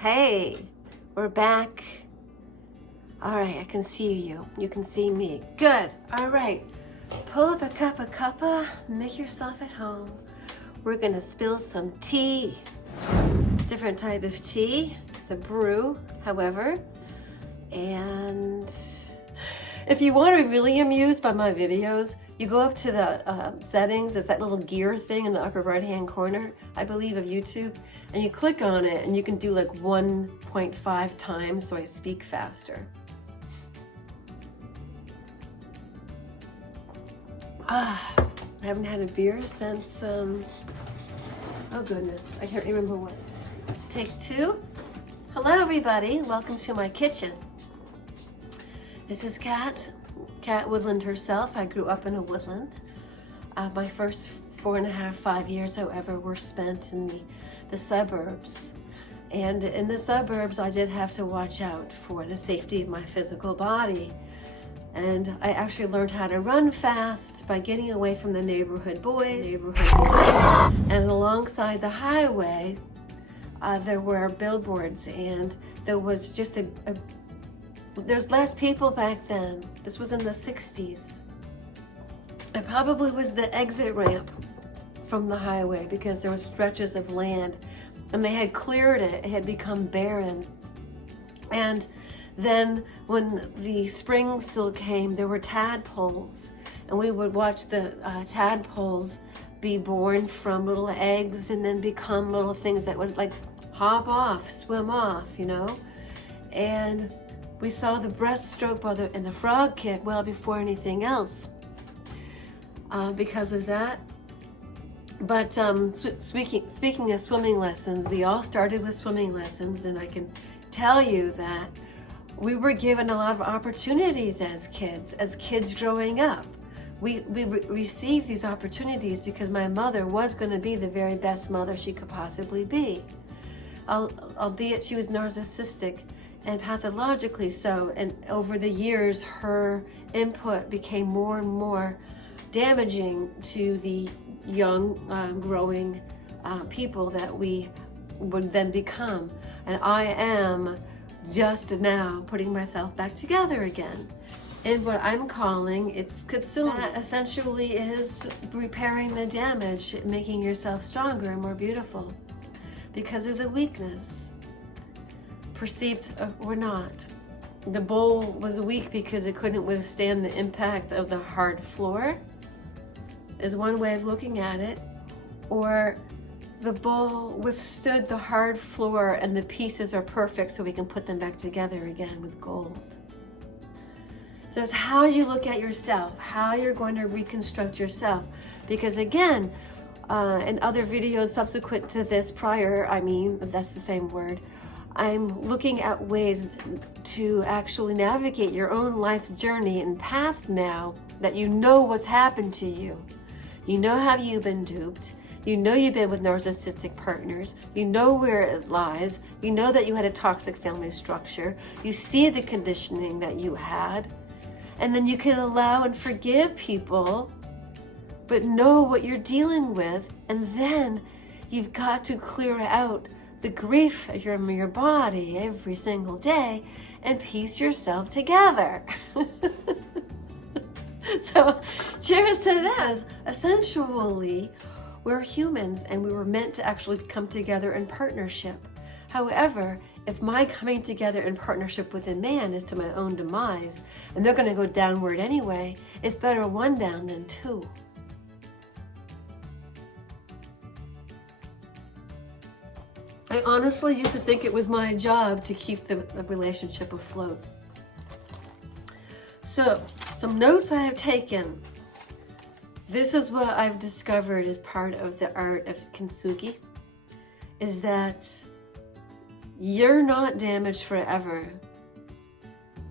Hey, we're back. All right, I can see you. You can see me. Good. All right. Pull up a cup of cuppa. Make yourself at home. We're going to spill some tea. Different type of tea. It's a brew, however. And if you want to be really amused by my videos, you go up to the settings. It's that little gear thing in the upper right-hand corner, I believe, of YouTube. And you click on it and you can do like 1.5 times so I speak faster. I haven't had a beer since, oh goodness, I can't remember what. Take two. Hello everybody, welcome to my kitchen. This is Kat Woodland herself. I grew up in a woodland. My first 4.5, 5 years, however, were spent in the suburbs. And in the suburbs, I did have to watch out for the safety of my physical body. And I actually learned how to run fast by getting away from the neighborhood boys. And alongside the highway, there were billboards, and there was just there's less people back then. This was in the 60s. It probably was the exit ramp from the highway because there were stretches of land and they had cleared it. It had become barren. And then when the spring still came, there were tadpoles, and we would watch the tadpoles be born from little eggs and then become little things that would like hop off, swim off, you know? And we saw the breaststroke and the frog kick well before anything else because of that. But speaking of swimming lessons, we all started with swimming lessons, and I can tell you that we were given a lot of opportunities as kids growing up. We received these opportunities because my mother was going to be the very best mother she could possibly be. Albeit she was narcissistic and pathologically so, and over the years her input became more and more damaging to the young growing people that we would then become. And I am just now putting myself back together again in what I'm calling it's Kintsugi. That essentially is repairing the damage, making yourself stronger and more beautiful because of the weakness, perceived or not. The bowl was weak because it couldn't withstand the impact of the hard floor, is one way of looking at it. Or the bowl withstood the hard floor and the pieces are perfect so we can put them back together again with gold. So it's how you look at yourself, how you're going to reconstruct yourself. Because again, in other videos subsequent to this if that's the same word, I'm looking at ways to actually navigate your own life's journey and path now that you know what's happened to you. You know how you've been duped. You know you've been with narcissistic partners. You know where it lies. You know that you had a toxic family structure. You see the conditioning that you had. And then you can allow and forgive people, but know what you're dealing with. And then you've got to clear out the grief from your body every single day and piece yourself together. So cheers to that. Essentially, we're humans and we were meant to actually come together in partnership. However, if my coming together in partnership with a man is to my own demise, and they're going to go downward anyway, it's better one down than two. I honestly used to think it was my job to keep the relationship afloat. So, some notes I have taken. This is what I've discovered as part of the art of Kintsugi, is that you're not damaged forever.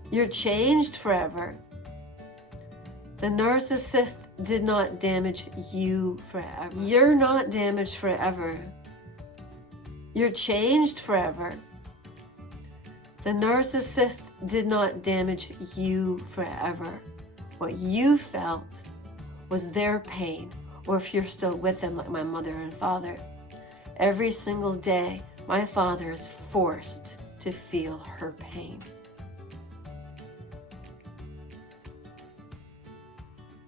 You're changed forever. The narcissist did not damage you forever. You're not damaged forever. You're changed forever. The narcissist did not damage you forever. What you felt was their pain, or if you're still with them like my mother and father, every single day My father is forced to feel her pain.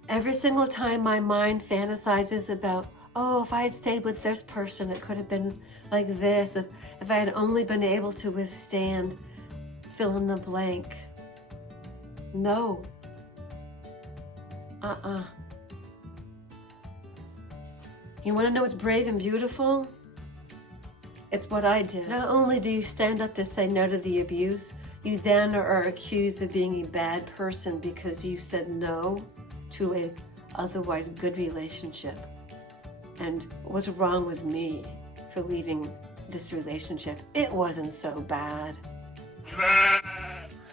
Every single time my mind fantasizes about, oh, if I had stayed with this person, it could have been like this. If I had only been able to withstand, fill in the blank. No. You want to know what's brave and beautiful? It's what I did. Not only do you stand up to say no to the abuse, you then are accused of being a bad person because you said no to a otherwise good relationship. And what's wrong with me for leaving this relationship? It wasn't so bad.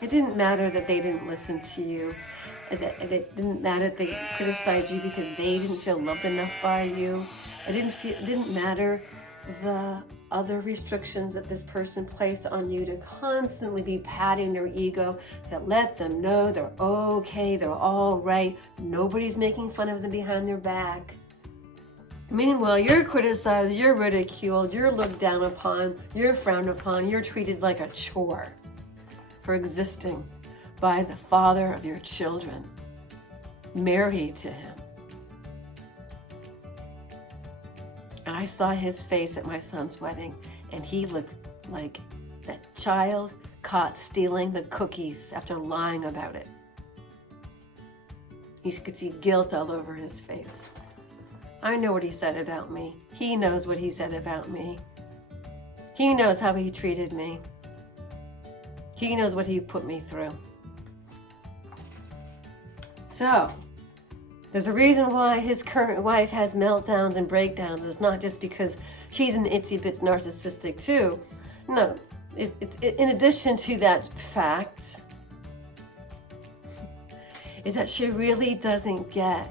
It didn't matter that they didn't listen to you. It didn't matter that they criticized you because they didn't feel loved enough by you. It didn't matter the other restrictions that this person placed on you to constantly be patting their ego, that let them know they're okay, they're all right, nobody's making fun of them behind their back. Meanwhile, you're criticized, you're ridiculed, you're looked down upon, you're frowned upon, you're treated like a chore for existing by the father of your children, married to him. And I saw his face at my son's wedding, and he looked like that child caught stealing the cookies after lying about it. You could see guilt all over his face. I know what he said about me. He knows what he said about me. He knows how he treated me. He knows what he put me through. So, there's a reason why his current wife has meltdowns and breakdowns. It's not just because she's an itsy bit narcissistic too. No, in addition to that fact, is that she really doesn't get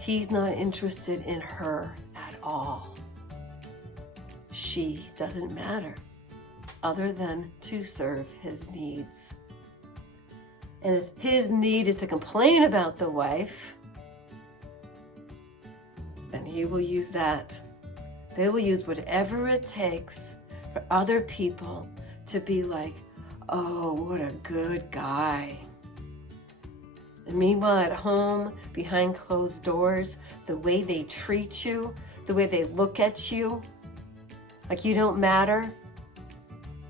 he's not interested in her at all. She doesn't matter other than to serve his needs. And if his need is to complain about the wife, then he will use that. They will use whatever it takes for other people to be like, oh, what a good guy. And meanwhile, at home, behind closed doors, the way they treat you, the way they look at you, like you don't matter.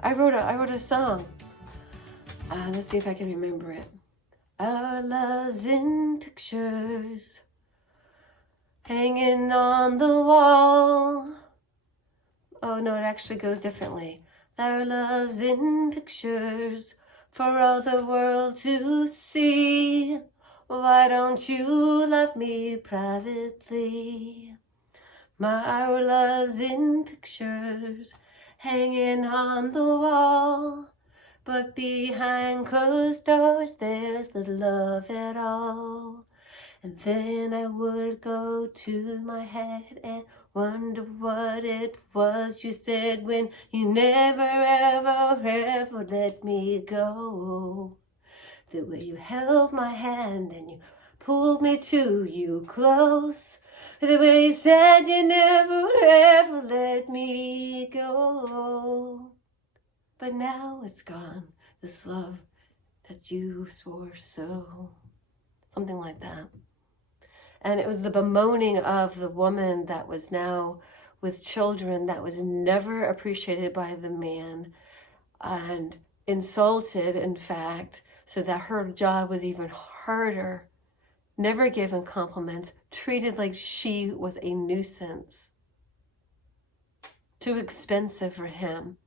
I wrote a song. Let's see if I can remember it. Our love's in pictures, hanging on the wall. Oh no, it actually goes differently. Our love's in pictures for all the world to see. Why don't you love me privately? Our love's in pictures, hanging on the wall. But behind closed doors, there's the love at all. And then I would go to my head and wonder what it was you said when you never, ever, ever let me go. The way you held my hand and you pulled me to you close. The way you said you never, ever let me go. But now it's gone, this love that you swore so. Something like that. And it was the bemoaning of the woman that was now with children that was never appreciated by the man and insulted, in fact, so that her job was even harder. Never given compliments, treated like she was a nuisance. Too expensive for him.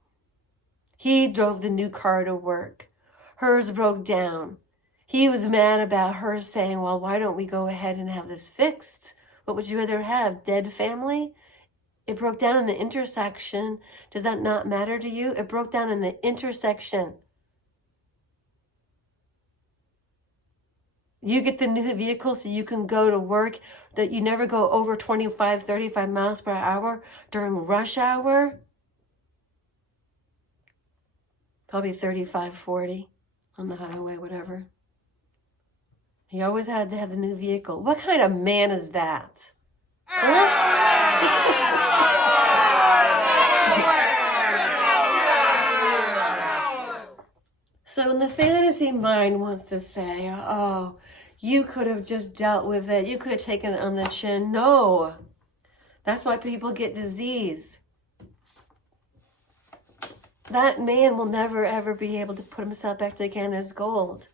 He drove the new car to work. Hers broke down. He was mad about her saying, well, why don't we go ahead and have this fixed? What would you rather have? Dead family? It broke down in the intersection. Does that not matter to you? It broke down in the intersection. You get the new vehicle so you can go to work, that you never go over 25, 35 miles per hour during rush hour. Probably 35, 40 on the highway, whatever. He always had to have the new vehicle. What kind of man is that? Huh? So when the fantasy mind wants to say, oh, you could have just dealt with it, you could have taken it on the chin. No, that's why people get disease. That man will never, ever be able to put himself back together as gold.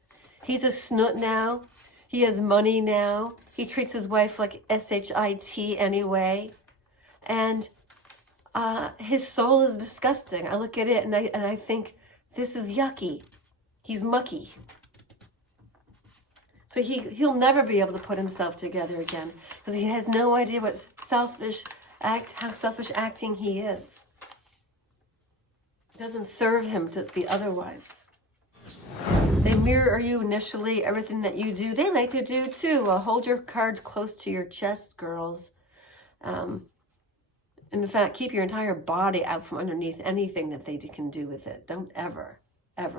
He's a snoot now. He has money now. He treats his wife like S-H-I-T anyway. And his soul is disgusting. I look at it and I think, this is yucky. He's mucky. So he'll never be able to put himself together again because he has no idea what how selfish acting he is. It doesn't serve him to be otherwise. They mirror you initially, everything that you do. They like to do too. Hold your cards close to your chest, girls. In fact, keep your entire body out from underneath anything that they can do with it. Don't ever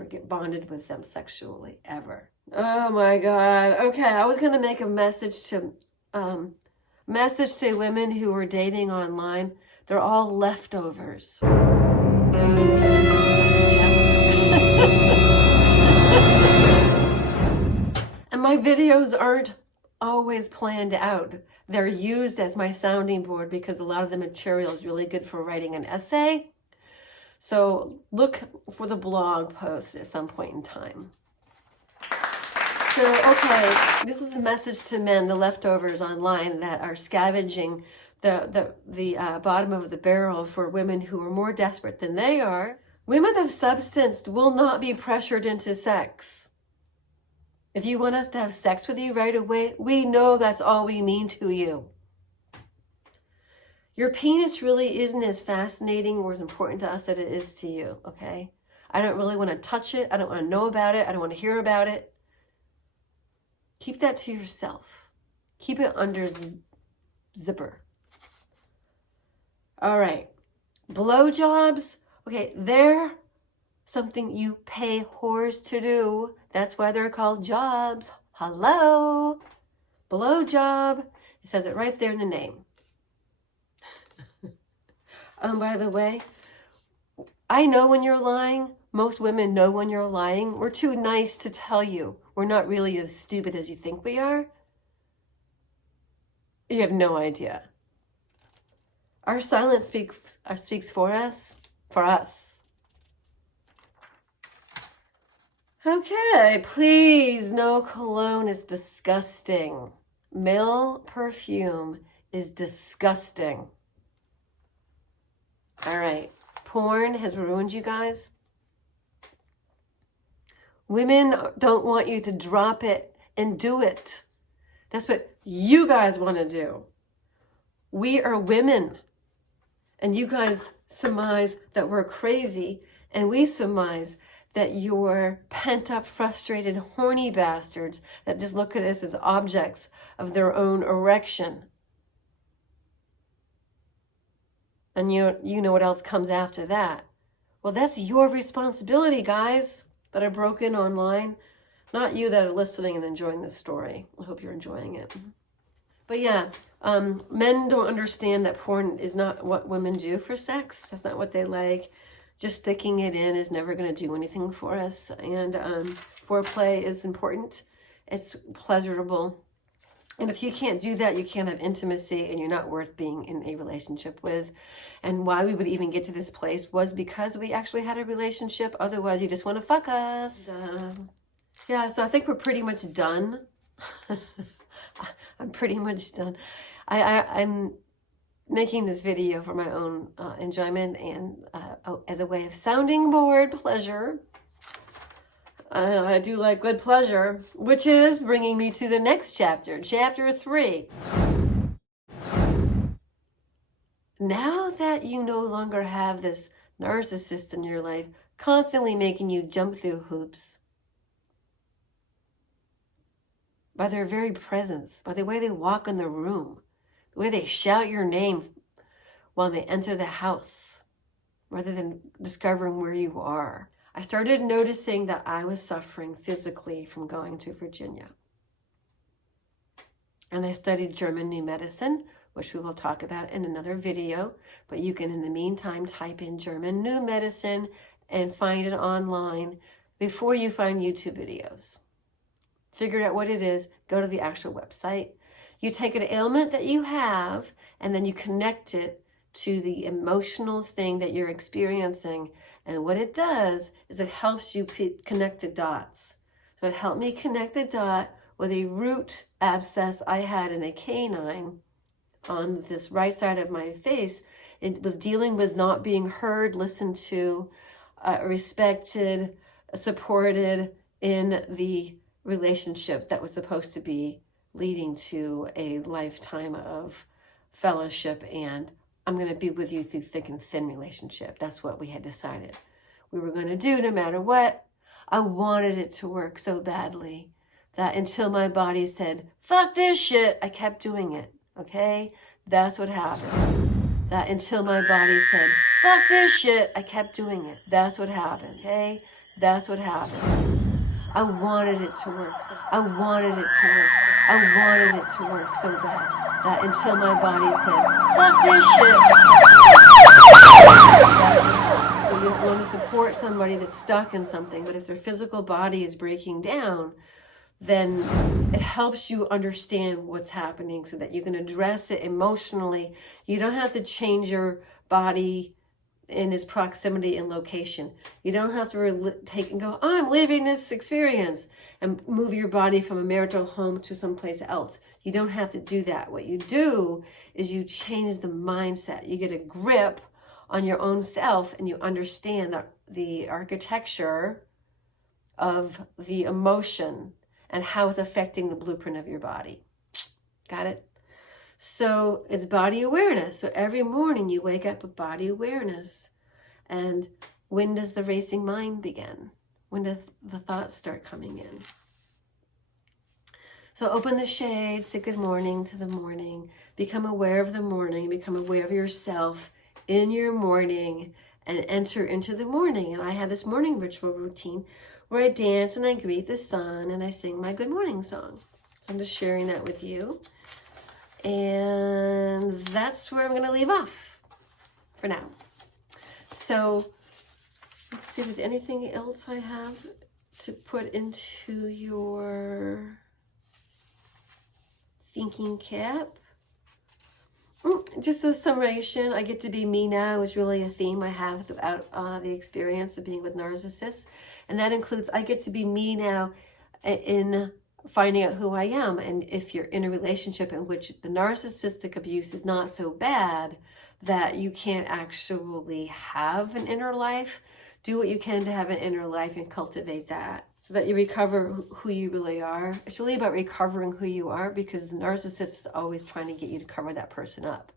get bonded with them sexually, ever. Oh my God. Okay, I was going to make a message to women who are dating online. They're all leftovers. And my videos aren't always planned out. They're used as my sounding board because a lot of the material is really good for writing an essay. So look for the blog post at some point in time. So, okay, this is a message to men, the leftovers online that are scavenging the bottom of the barrel for women who are more desperate than they are. Women of substance will not be pressured into sex. If you want us to have sex with you right away, we know that's all we mean to you. Your penis really isn't as fascinating or as important to us as it is to you, okay? I don't really want to touch it. I don't want to know about it. I don't want to hear about it. Keep that to yourself. Keep it under zipper. All right. Blowjobs. Okay, they're something you pay whores to do. That's why they're called jobs. Hello. Blowjob. It says it right there in the name. By the way, I know when you're lying. Most women know when you're lying. We're too nice to tell you. We're not really as stupid as you think we are. You have no idea. Our silence speaks for us. Okay, please, no cologne is disgusting. Male perfume is disgusting. All right, porn has ruined you guys. Women don't want you to drop it and do it. That's what you guys want to do. We are women. And you guys surmise that we're crazy. And we surmise that you're pent-up, frustrated, horny bastards that just look at us as objects of their own erection. And you know what else comes after that. Well, that's your responsibility, guys, that are broken online. Not you that are listening and enjoying this story. I hope you're enjoying it. But yeah, men don't understand that porn is not what women do for sex. That's not what they like. Just sticking it in is never going to do anything for us. And foreplay is important. It's pleasurable. And if you can't do that, you can't have intimacy and you're not worth being in a relationship with. And why we would even get to this place was because we actually had a relationship. Otherwise, you just want to fuck us. Yeah, so I think we're pretty much done. I'm pretty much done. I'm making this video for my own enjoyment and as a way of sounding board pleasure. I do like good pleasure, which is bringing me to the next chapter, chapter 3. Now that you no longer have this narcissist in your life, constantly making you jump through hoops, by their very presence, by the way they walk in the room, the way they shout your name while they enter the house, rather than discovering where you are. I started noticing that I was suffering physically from going to Virginia. And I studied German New Medicine, which we will talk about in another video. But you can, in the meantime, type in German New Medicine and find it online, before you find YouTube videos. Figure out what it is, go to the actual website. You take an ailment that you have and then you connect it to the emotional thing that you're experiencing. And what it does is it helps you connect the dots. So it helped me connect the dot with a root abscess I had in a canine on this right side of my face, with dealing with not being heard, listened to, respected, supported in the relationship that was supposed to be leading to a lifetime of fellowship and I'm going to be with you through thick and thin relationship. That's what we had decided we were going to do no matter what. I wanted it to work so badly that until my body said, fuck this shit, I kept doing it. Okay? That's what happened. That until my body said, fuck this shit, I kept doing it. That's what happened. Okay? That's what happened. I wanted it to work. I wanted it to work. I wanted it to work so bad that until my body said, fuck this shit. So you want to support somebody that's stuck in something, but if their physical body is breaking down, then it helps you understand what's happening so that you can address it emotionally. You don't have to change your body in its proximity and location. You don't have to take and go, I'm leaving this experience and move your body from a marital home to someplace else. You don't have to do that. What you do is you change the mindset. You get a grip on your own self and you understand the architecture of the emotion and how it's affecting the blueprint of your body. Got it? So it's body awareness. So every morning you wake up with body awareness. And when does the racing mind begin? When do the thoughts start coming in? So open the shade, say good morning to the morning. Become aware of the morning. Become aware of yourself in your morning and enter into the morning. And I have this morning ritual routine where I dance and I greet the sun and I sing my good morning song. So I'm just sharing that with you. And that's where I'm going to leave off for now. So let's see if there's anything else I have to put into your thinking cap. Just the summation, I get to be me now is really a theme I have throughout the experience of being with narcissists. And that includes I get to be me now in finding out who I am. And if you're in a relationship in which the narcissistic abuse is not so bad that you can't actually have an inner life, do what you can to have an inner life and cultivate that so that you recover who you really are. It's really about recovering who you are because the narcissist is always trying to get you to cover that person up.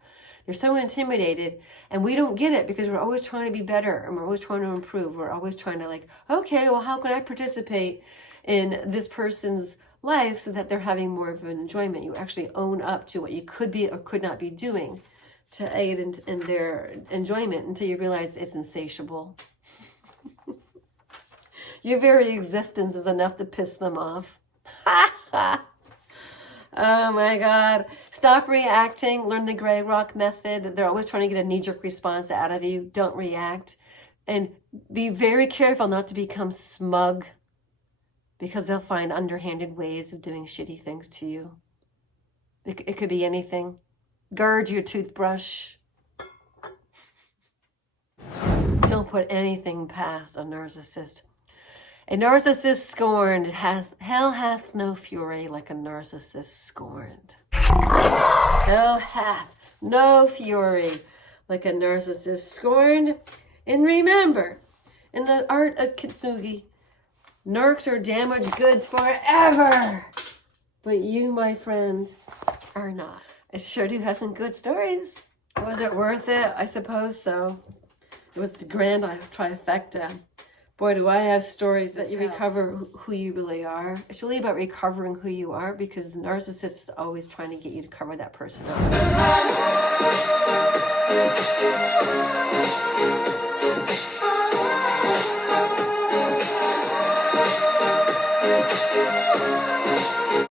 They're so intimidated and we don't get it because we're always trying to be better and we're always trying to improve. We're always trying to okay, well, how can I participate in this person's life so that they're having more of an enjoyment? You actually own up to what you could be or could not be doing to aid in their enjoyment until you realize it's insatiable. Your very existence is enough to piss them off. Oh my God. Stop reacting. Learn the gray rock method. They're always trying to get a knee-jerk response out of you. Don't react. And be very careful not to become smug because they'll find underhanded ways of doing shitty things to you. It could be anything. Guard your toothbrush. Don't put anything past a narcissist. A narcissist scorned hell hath no fury like a narcissist scorned. Hell hath no fury like a narcissist scorned. And remember, in the art of Kintsugi, narcs are damaged goods forever. But you, my friend, are not. I sure do have some good stories. Was it worth it? I suppose so. It was the grand trifecta. Boy, do I have stories that you recover who you really are. It's really about recovering who you are because the narcissist is always trying to get you to cover that person up.